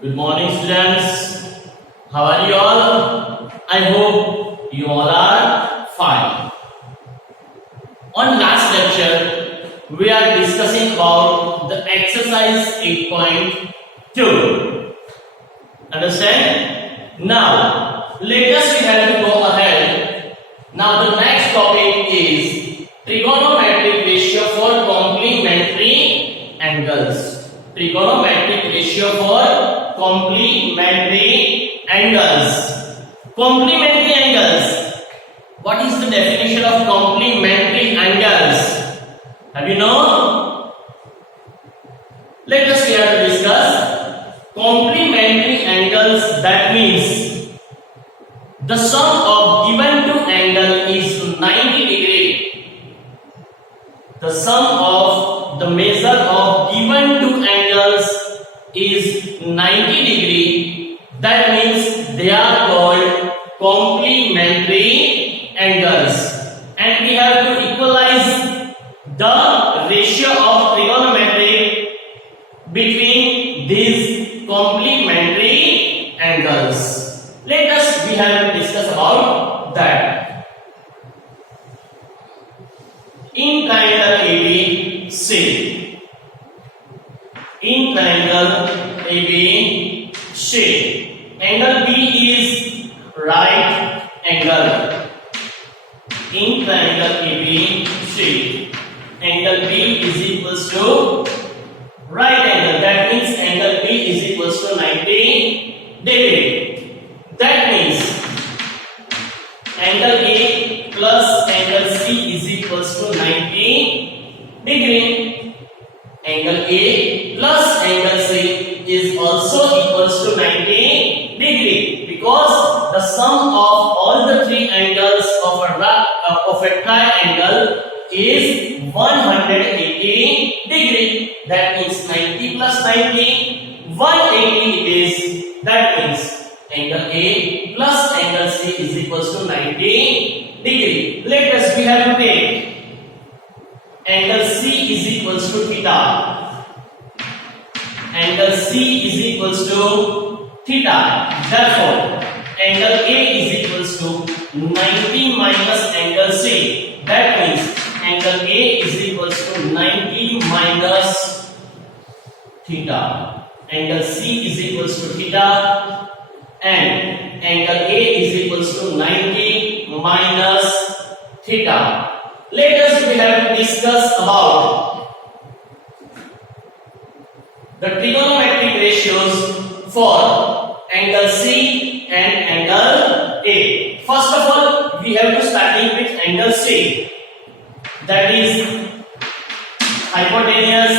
Good morning, students. How are you all? I hope you all are fine. On last lecture, we are discussing about the exercise 8.2. Understand? Now, let us we have to go ahead. Now, the next topic is trigonometric ratio for complementary angles. Trigonometric ratio for complementary angles. Complementary angles. What is the definition of complementary angles? Have you know? Let us here to discuss complementary angles. That means the sum of given two angle is 90 degree. The sum of the measure of given two angles is 90 degree. That means they are called complementary angles, and we have to equalize the ratio of trigonometry between these complementary angles. Let us we have to discuss about that. In triangle ABC, in triangle ABC, angle B is right angle. In triangle ABC, angle B is equals to right angle. That means angle B is equals to 90 degree. That means angle A plus angle C is equals to 90 degree. Angle A plus angle C is also equals to 90 degree, because the sum of all the three angles of a triangle is 180 degree. That means 90 plus 90, 180 is. That means angle A plus angle C is equals to 90 degree. Let us we have to take angle C is equals to theta. Angle C is equals to theta. Therefore, angle A is equals to 90 minus angle C. That means angle A is equals to 90 minus theta. Angle C is equals to theta, and angle A is equals to 90 minus theta. Let us we have to discuss about the trigonometric ratios for angle C and angle A. First of all, we have to starting with angle C. That is hypotenuse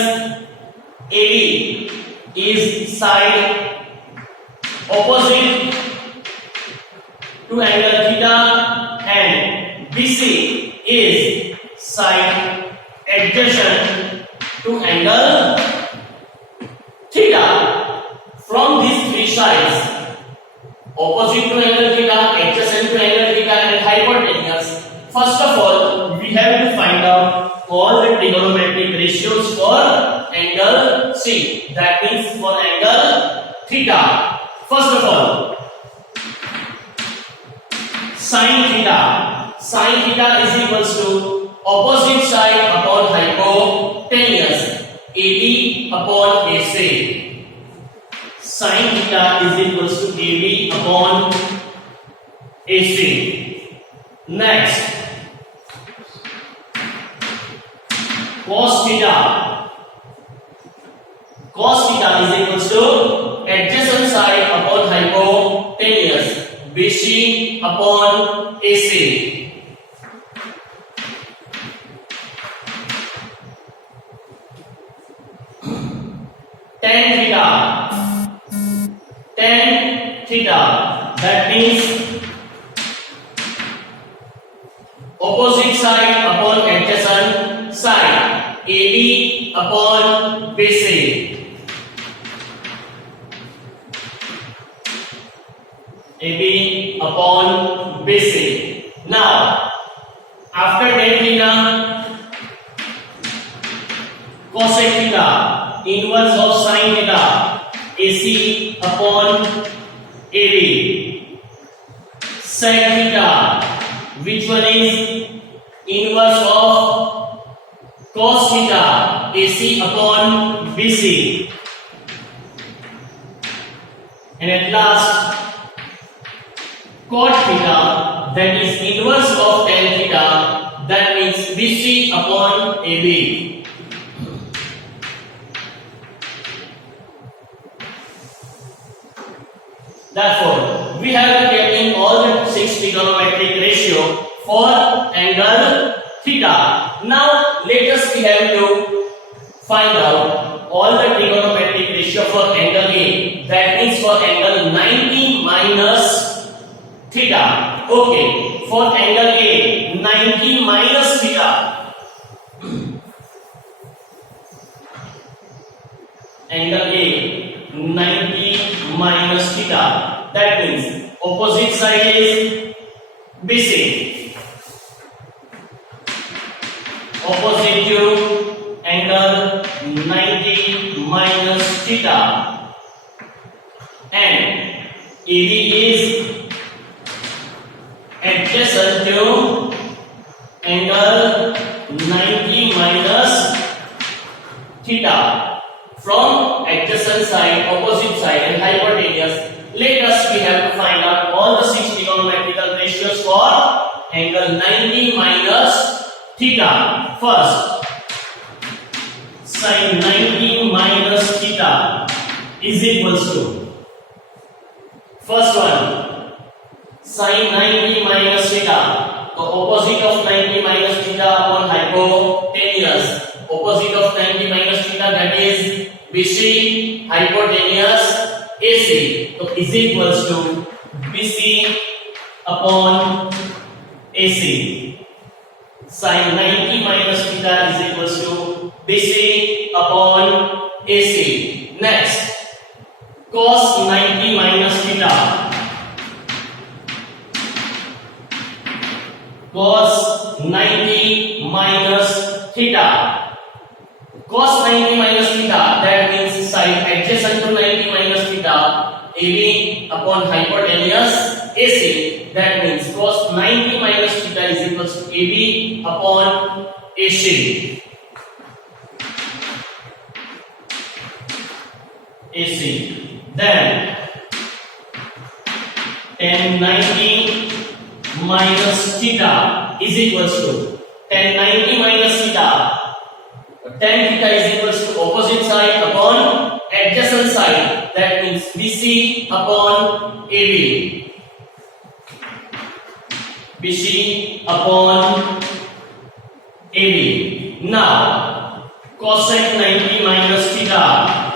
AB is side opposite to angle theta, and BC is side adjacent to angle theta. From these three sides, opposite to angle theta, adjacent to angle theta, and hypotenuse, first of all we have to find out all the trigonometric ratios for angle C. That means for angle theta. First of all, sin theta. Sin theta is equals to opposite side upon hypotenuse, AB upon AC. Sin theta is equals to AB upon AC. Next, cos theta. Cos theta is equals to adjacent side upon hypotenuse, BC upon AC. Tan theta. Tan theta. That means opposite side upon adjacent side, AB upon BC. AB upon BC. Now, after tan theta, cosec theta, inverse of sin theta, AC upon upon AB. Sec theta, which one is inverse of cos theta, AC upon BC. And at last, cot theta, that is inverse of tan theta, that means BC upon AB. Therefore, we have to get in all the 6 trigonometric ratio for angle theta. Now, let us we have to find out all the trigonometric ratio for angle A. That means for angle 90 minus theta. Okay, for angle A, 90 minus theta. Angle A, 90 minus theta. That means opposite side is BC. Opposite to angle 90 minus theta. And AB is adjacent to angle 90 minus theta. From adjacent side, opposite side and hypotenuse, let us we have to find out all the 6 trigonometrical ratios for angle 90 minus theta. First, sin 90 minus theta is equals to, first one, sin 90 minus theta. The opposite of 90 minus theta upon hypotenuse. Opposite of 90 minus theta, that is BC, hypotenuse AC. So is equals to BC upon AC. Sin 90 minus theta is equals to BC upon AC. Next, cos 90 minus theta. Cos 90 minus theta. Cos 90 minus theta, that means side adjacent to 90 minus theta, AB upon hypotenuse AC. That means cos 90 minus theta is equals to AB upon AC. AC. Then tan 90 minus theta is equals to tan 90 minus theta. Tan theta is equals to opposite side upon adjacent side. That means BC upon AB. BC upon AB. Now, cosec 90 minus theta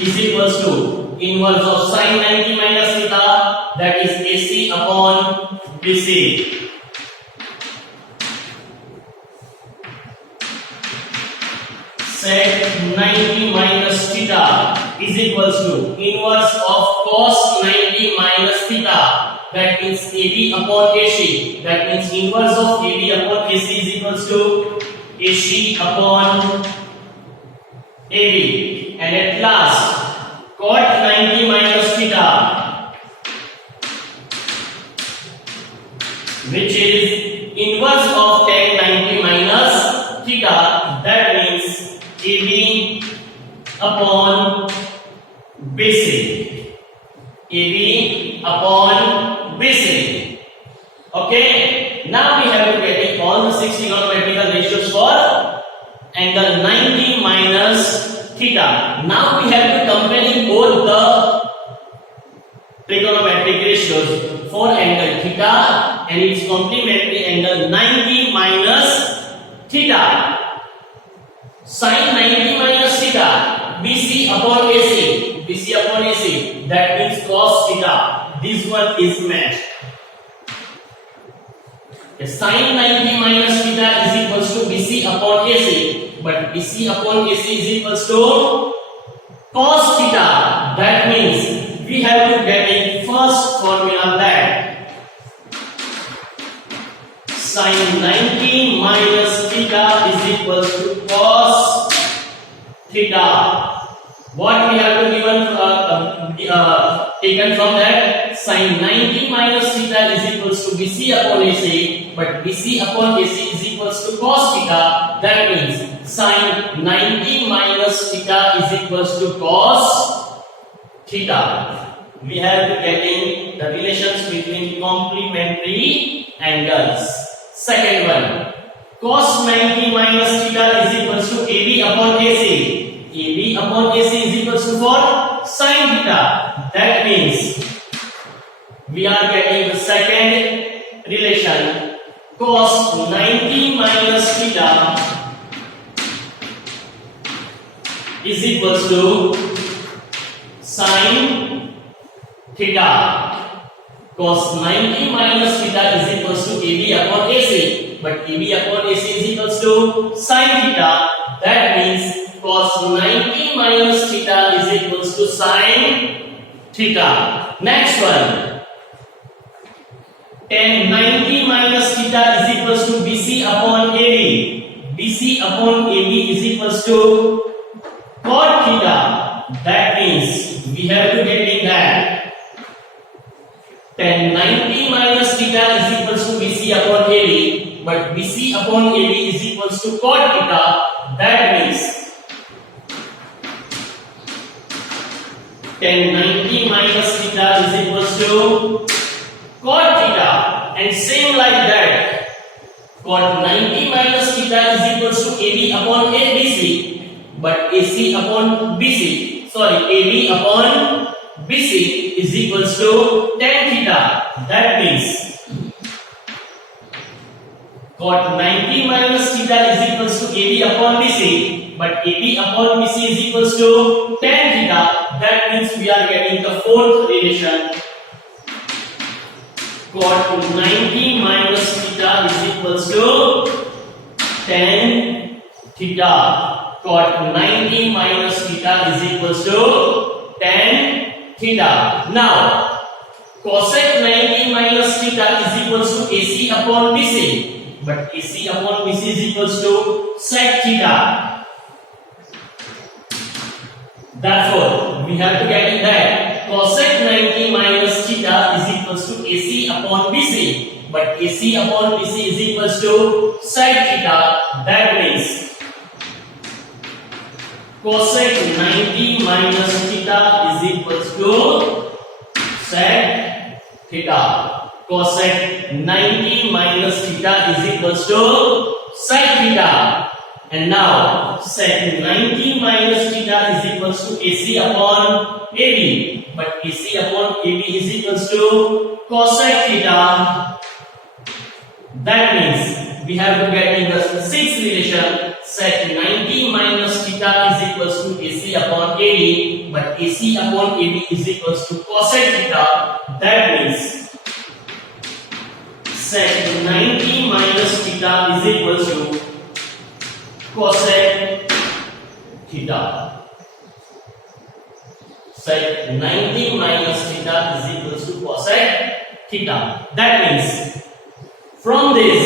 is equals to inverse of sin 90 minus theta, that is AC upon BC. Sec 90 minus theta is equals to inverse of cos 90 minus theta, that means AB upon AC. That means inverse of AB upon AC is equals to AC upon AB. And at last, cot 90 minus theta, which is inverse of tan 90 minus theta. That means AB upon BC. AB upon BC. Okay. Now we have to get all the 6 trigonometrical ratios for angle 90 minus theta. Now we have to compare both the trigonometric ratios for angle theta and its complementary angle 90 minus theta. Sin 90 minus theta, BC upon AC, BC upon AC, that means cos theta. This one is matched. Sin 90 minus theta is equals to BC upon AC, but BC upon AC is equals to cos theta. That means we have to get in first formula that sin 90 minus theta is equals to cos theta. What we have to taken from that? Sin 90 minus theta is equals to BC upon AC, but BC upon AC is equals to cos theta. That means sin 90 minus theta is equals to cos theta. We have to getting the relations between complementary angles. Second one, cos 90 minus theta is equals to AB upon AC. AB upon AC is equals to what? Sin theta. That means we are getting the second relation, cos 90 minus theta is equals to sin theta. Cos 90 minus theta is equals to AB upon AC, but AB upon AC is equals to sin theta. That means cos 90 minus theta is equals to sin theta. Next one, tan 90 minus theta is equals to BC upon AB. BC upon AB is equals to cot theta. That means we have to get in that tan 90 minus theta is equals to BC upon AB, but BC upon AB is equals to cot theta. That means tan 90 minus theta is equals to cot theta, and same like that, cot 90 minus theta is equals to AB upon ABC, but AC upon BC, AB upon BC is equals to tan theta. That means cot 90 minus theta is equals to AB upon BC, but AB upon BC is equals to tan theta. That means we are getting the fourth relation, cot 90 minus theta is equals to tan theta. Cot 90 minus theta is equals to tan theta. Now, cosec 90 minus theta is equals to AC upon BC, but AC upon BC is equals to sec theta. Therefore, we have to get in that cosec 90 minus theta is equals to AC upon BC, but AC upon BC is equals to sec theta. That means cosec 90 minus theta is equals to sec theta. Cosec 90 minus theta is equals to sec theta. And now sec 90 minus theta is equals to AC upon AB, but AC upon AB is equals to cosec theta. That means we have to get in the sixth relation, sec 90 minus theta is equals to AC upon AB, but AC upon AB is equals to cosec theta. That means sec 90 minus theta is equals to cosec theta. Sec 90 minus theta is equals to cosec theta. That means from this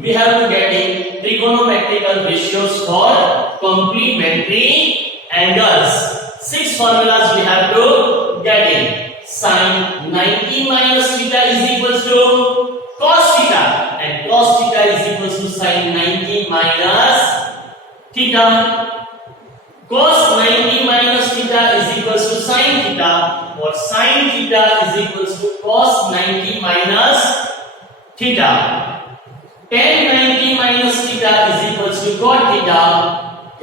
we have to get in trigonometrical ratios for complementary angles. Six formulas we have to get in. Sin 90 minus theta is equals to cos theta, and cos theta is equals to sin 90 minus theta. Cos 90 minus theta is equals to sin theta, or sin theta is equals to cos 90 minus theta. Tan 90 minus theta is equals to cot theta,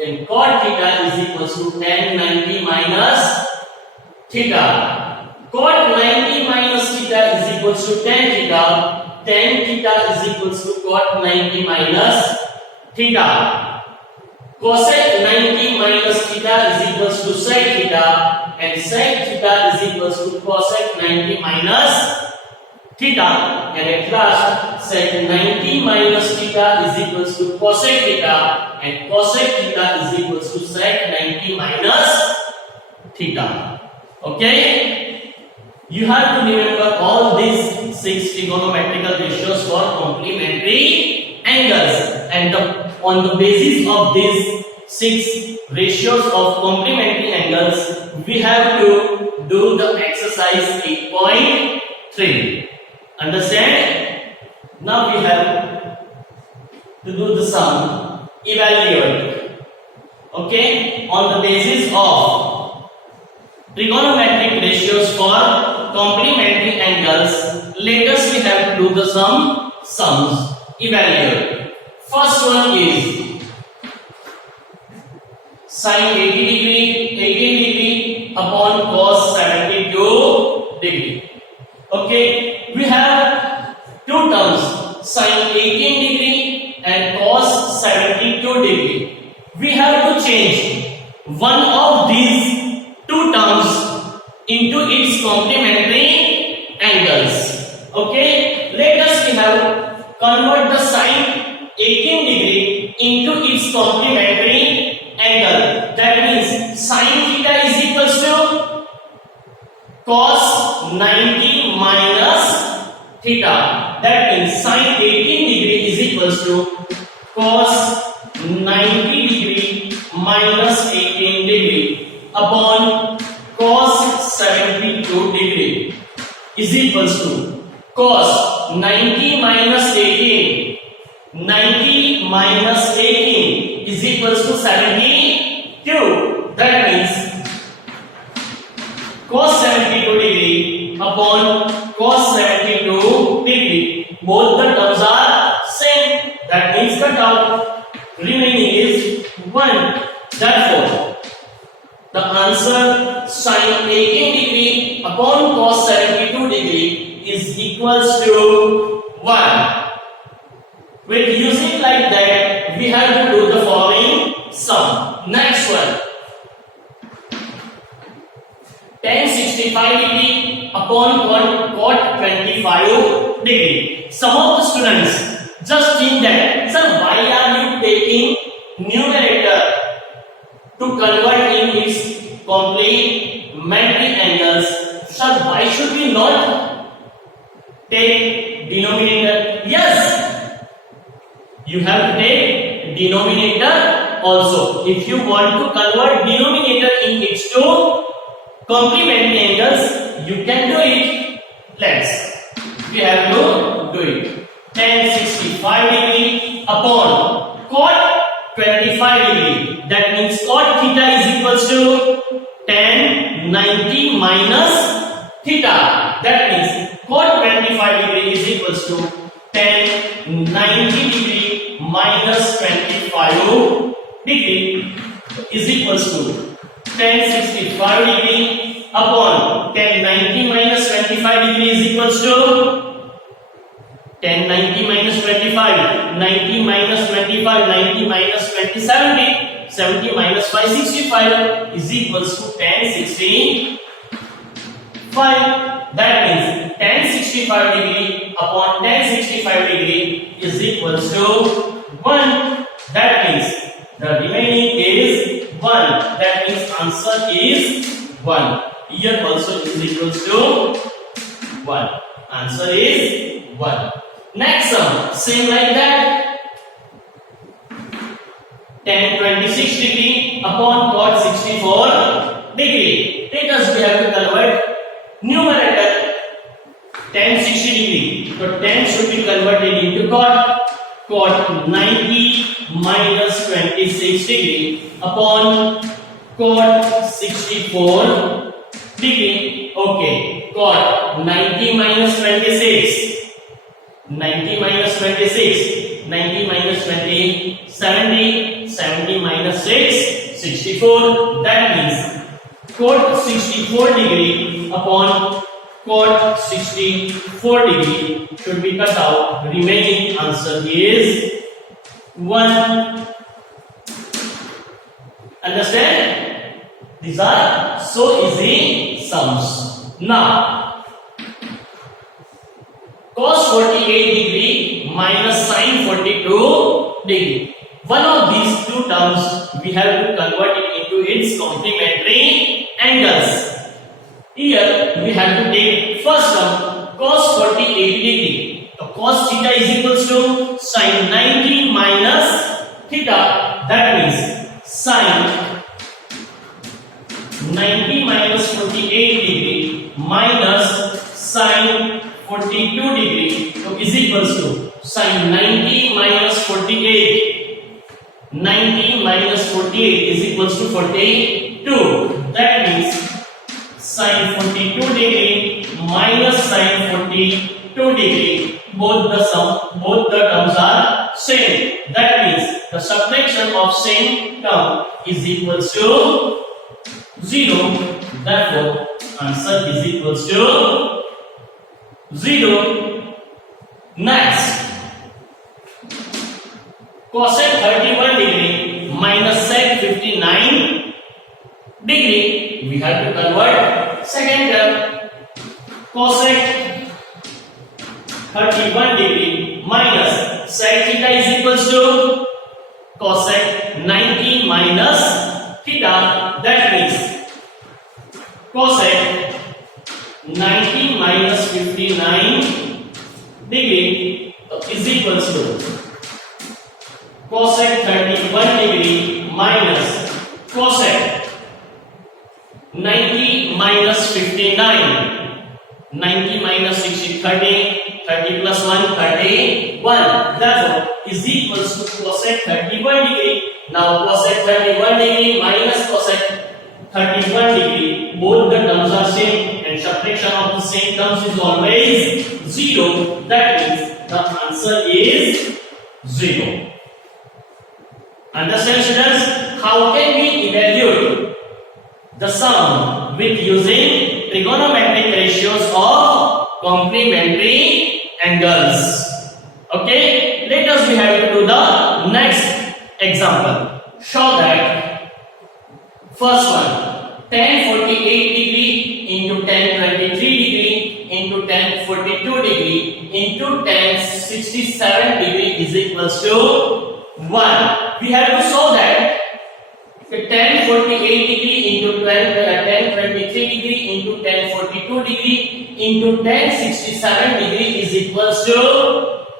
and cot theta is equals to tan 90 minus theta. Cot 90 minus theta is equals to tan theta. Tan theta is equals to cot 90 minus theta. Cosec 90 minus theta is equals to sec theta, and sec theta is equals to cosec 90 minus theta. And at last, sec 90 minus theta is equals to cosec theta, and cosec theta is equals to sec 90 minus theta. Okay? You have to remember all these six trigonometrical ratios for complementary angles, and on the basis of these 6 ratios of complementary angles, we have to do the exercise 8.3. Understand? Now we have to do the sum. Evaluate. Okay? On the basis of trigonometric ratios for complementary angles, let us we have to do the sums. Evaluate. First one is sin 80 degree, 18 degree upon cos 72 degree. Okay, we have two terms, sin 18 degree and cos 72 degree. We have to change one of these two terms into its complementary angles. Okay, let us we have convert the sin 18 degree into its complementary angle. That means sin theta is equals to cos 90 minus theta. That means sin 18 degree is equals to cos 90 degree minus 18 degree upon cos 72 degree is equals to cos 90 minus 18. 90 minus 18 is equals to 72. That means cos 72 degree upon cos 72 degree. Both the terms are same. That means cut out. Remaining is 1. Therefore, the answer sin 18 degree upon cos 72 degree is equals to 1. With using like that, we have to do the following sum. Next one. Tan 65 degree upon cot 25 degree. Some of the students just think that, sir, why are you taking numerator to convert in its complementary angles? Sir, why should we not take denominator? Yes, you have to take denominator also. If you want to convert denominator in its two complementary angles, you can do it. We have to do it. Tan 65 degree upon cot 25 degree. That means cot theta is equals to tan 90 minus theta. That means cot 25 degree is equals to tan 90 degree minus 25 degree is equals to tan 65 degree upon tan 90 minus 25 degree is equals to tan 90 minus 25, 90 minus 25, 90 minus 20, 70, 70 minus 5, 65 is equals to tan 65. That means tan 65 degree upon tan 65 degree is equals to 1. That means the remaining is 1. That means answer is 1. Here also is equals to 1. Answer is 1. Next sum, same like that. Tan 26 degree upon cot 64 degree. Let us we have to convert numerator tan 60 degree. So tan should be converted into cot. Cot 90 minus 26 degree upon cot 64 degree. Okay, cot 90 minus 26. 90 minus 26, 90 minus 20, 70, 70 minus 6, 64. That means cot 64 degree upon cot 64 degree should be cut out. Remaining answer is 1. Understand? These are so easy sums. Now, cos 48 degree minus sin 42 degree. One of these two terms we have to convert it into its complementary angles. Here we have to take first term cos 48 degree. So cos theta is equals to sin 90 minus theta. That means sin 90 minus 48 degree minus sin 42 degree so is equals to sin 90 minus 48 90 minus 48 is equals to 42 that means sin 42 degree minus sin 42 degree both the terms are same that means the subtraction of same term is equals to 0 therefore answer is equals to 0 next cosec 31 degree minus sec 59 degree we have to convert second term cosec 31 degree minus sec theta is equals to cosec 90 minus theta that means cosec 90 minus 59 degree is equals to cosec 31 degree minus cosec 90 minus 59 90 minus 60 30 30 plus 1 31 therefore is equals to cosec 31 degree now cosec 31 degree minus cosec 31 degree both the terms are same and subtraction of the same terms is always 0 that means the answer is 0 understand students how can we evaluate the sum with using trigonometric ratios of complementary angles okay let us we have to do the next example show that first one tan 48 degree into tan 23 degree into tan 42 degree into tan 67 degree is equals to 1 we have to show that tan 48 degree into tan 23 degree into tan 42 degree into tan 67 degree is equals to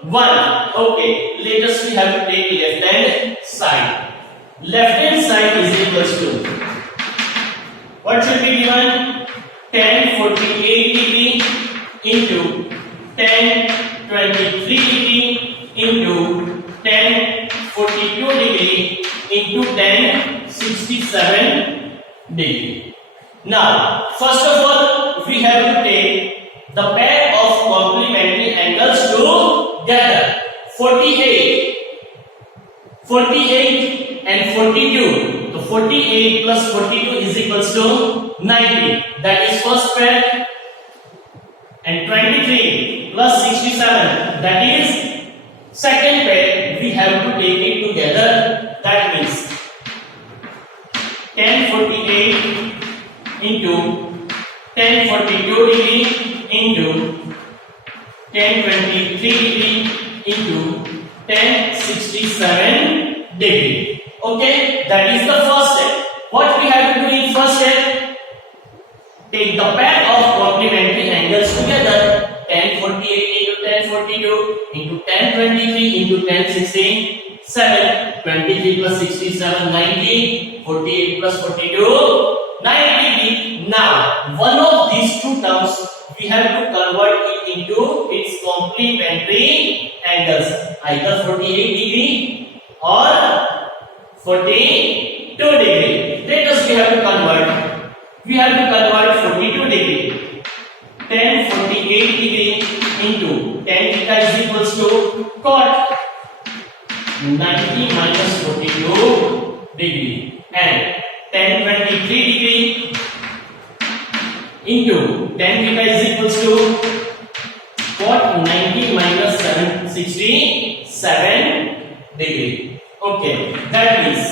1 okay let us we have to take left hand side is equals to what should be given tan 48 degree into tan 23 degree into tan 42 degree into tan 67 degree. Now, first of all, we have to take the pair of complementary angles together. 48 and 42. So 48 plus 42 is equals to 90. That is first pair. And 23 plus 67. That is second pair. We have to take it together. That means tan 48 into tan 42 degree into tan 23 degree into tan 67 degree. Okay, that is the first step. What we have to do in first step? Take the pair of complementary angles together. Tan 48 into tan 42 into tan 23 into tan 67. 23 plus 67 90. 48 plus 42 90 degree. Now one of these two terms we have to convert it into its complementary angles, either 48 degree or 42 degree. Let us we have to convert 42 degree. Tan 48 degree into tan theta is equals to cot 90 minus 42 degree and tan 23 degree into tan theta is equals to cot 90 minus 767 degree. Okay, that means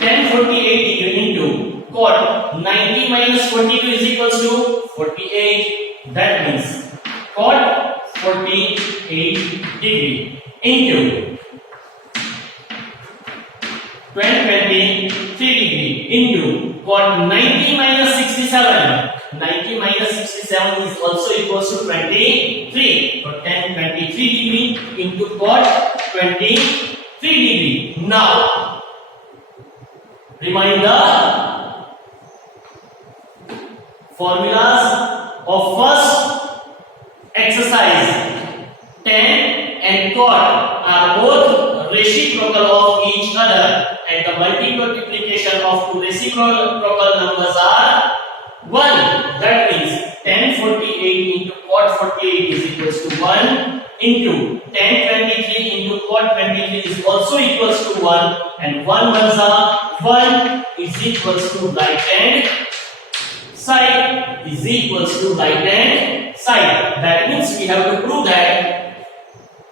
tan 48 degree into cot 90 minus 42 is equals to 48. That means cot 48 degree into 23 degree into cot 90 minus 67. 90 minus 67 is also equals to 23. So tan 23 degree into cot 23 degree. Now Remind the formulas of first exercise. Tan and cot are both reciprocal of each other, and the multiplication of two reciprocal numbers are 1. That means tan 48 into cot 48 is equals to 1 into tan 23 into cot 23 is also equals to 1, and 1 ones are 1 is equals to right hand side is equals to right hand side. That means we have to prove that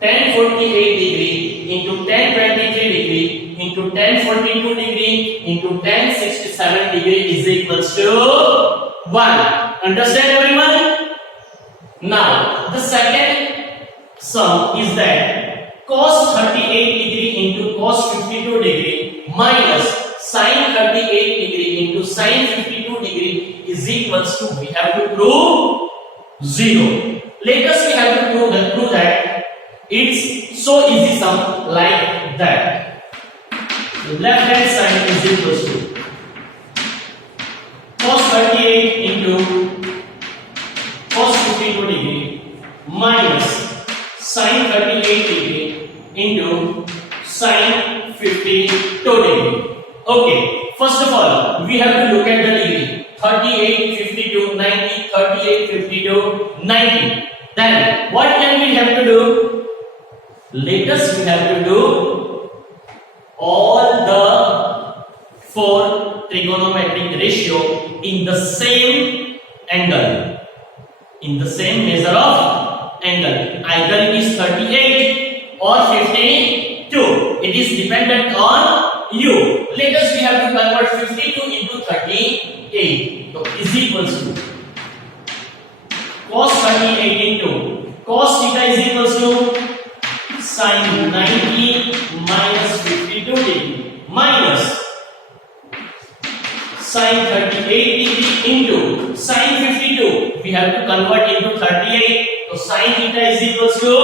tan 48 degree into tan 23 degree into tan 42 degree into tan 67 degree is equals to 1. Understand everyone? Now the second sum is that cos 38 degree into cos 52 degree minus sin 38 degree into sin 52 degree is equals to, we have to prove 0. Let us we have to prove that it's so easy sum like that. Left hand side is equals to cos 38 into cos 52 degree minus sin 38 degree into sin 52 degree. Okay, first of all we have to look at the degree. 38, 52, 90, 38, 52, 90. Then what can we have to do? Let us we have to do all the four trigonometric ratio in the same angle, in the same measure of angle. Either it is 38 or 52. It is dependent on you. Let us we have to convert 52 into 38. So is equals to cos 38 into cos theta is equals to sin 90 minus 52 degree minus sin 38 degree into sin 52. We have to convert into 38. So sin theta is equals to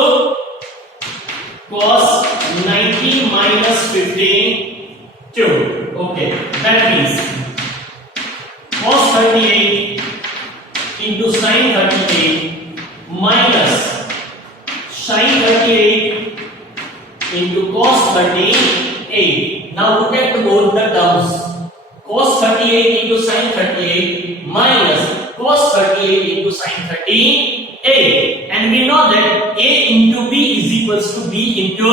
cos 90 minus 52. Okay, that means cos 38 into sin 38 minus sin 38 into cos 38. Now look at both the terms. Cos 38 into sin 38 minus cos 38 into sin 38. And we know that A into B is equals to B into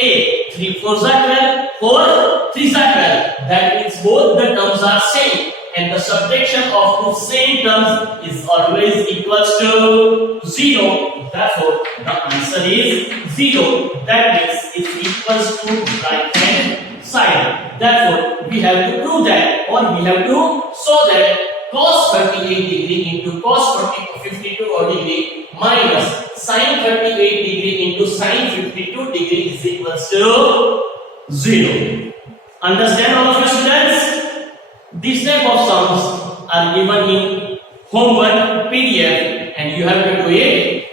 A. 3 4s are 12, 4 3s are 12. That means both the terms are same, and the subtraction of two same terms is always equals to 0. Therefore, the answer is 0. That means it equals to right hand side. Therefore, we have to prove that, or we have to show that cos 38 degree into cos 52 degree minus sin 38 degree into sin 52 degree is equals to 0. Understand all of you students? These type of sums are given in homework PDF, and you have to do it